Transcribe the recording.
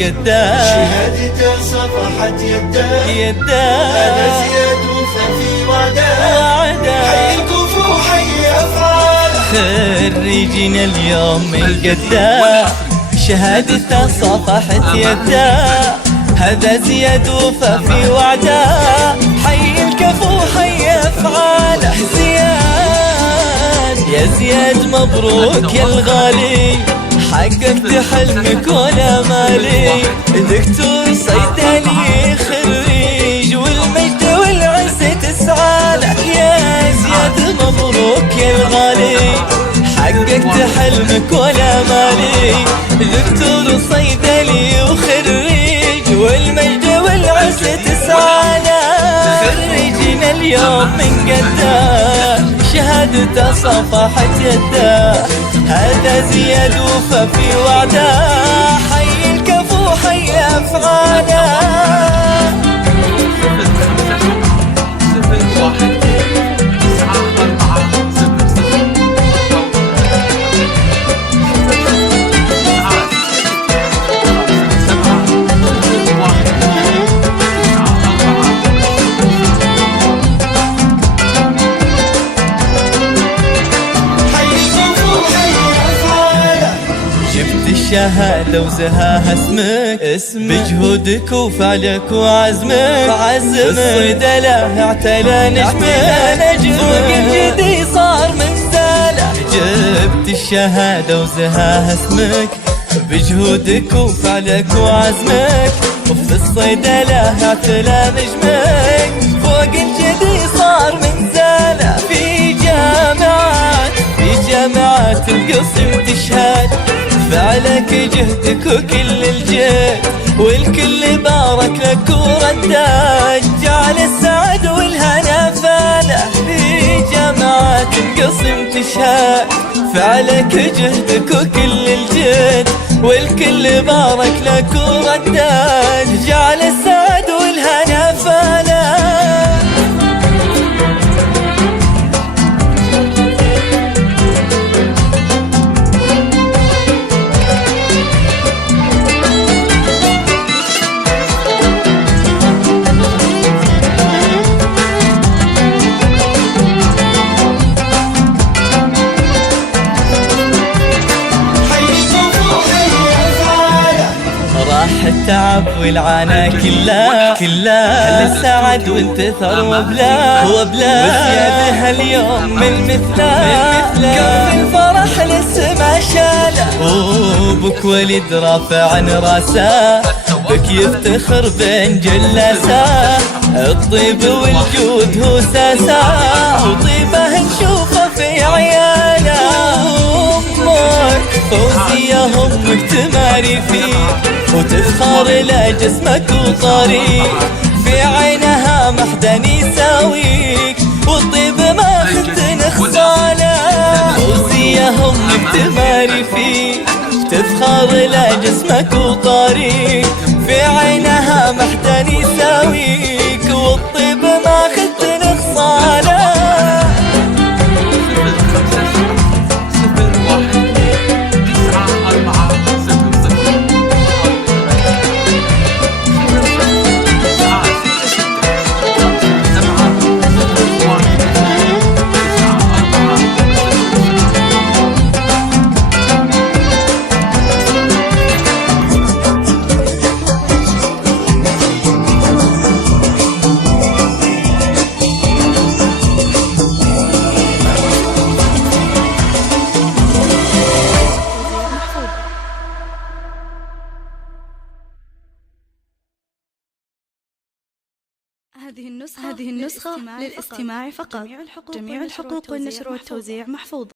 قدام، شهادته صفحت يده، أنا زياد وفي وعده، حي الكفو حي أفعاله. خريجنا اليوم من قدام، شهادته صفحت يده، هذا زياد وفى في وعده، حي الكفو حي أفعاله. زياد يا زياد مبروك يا الغالي، حققت حلمك ولا مالي، دكتور صيدلي خريج والمجد والعزة تسعاله. يا زياد مبروك يا الغالي، حققت حلمك ولا مالي، دكتور صيدلي وخريج والمجد والعزة تسعاله. خريجنا اليوم من قدام، شهادته صفحت يده، هذا زياد وفى في وعده، حي الكفو حي أفعاله. الشهادة وزهاها اسمك، بجهودك وفعلك وعزمك، الصيدلة اعتلى نجمك، فوق الجدي صار منزله. جبت الشهادة وزهاها اسمك، بجهودك وفعلك وعزمك، وفي الصيدلة اعتلى نجمك، فوق الجدي صار منزله. في جامعات القصر تشهد فعلك جهدك وكل الجهد، والكل بارك لك وردك، جعل السعد والهنا فاله. في جامعات القصم تشهد فعلك جهدك وكل الجهد، والكل بارك لك وردك، جعل السعد والهنا فاله. التعب والعنا كلها السعد وانتثر وبلا وزياد هاليوم من مثله، كف الفرح للسما شاله، وبك ولد رافع عن راسه، بك يفتخر بين جلاسه، الطيب والجود هو ساسه، وطيبه نشوفه في عياله. امك فوزية امك تماري فيك وتفخر لجسمك وطريق، في عينها محدن يساويك والطيب ما خدت نخصاله. فوزية امك تماري فيك تفخر لجسمك وطريق، في عينها محدن يساويك والطيب ما خدت نخصاله. هذه النسخة للاستماع فقط. جميع الحقوق والنشر والتوزيع محفوظة.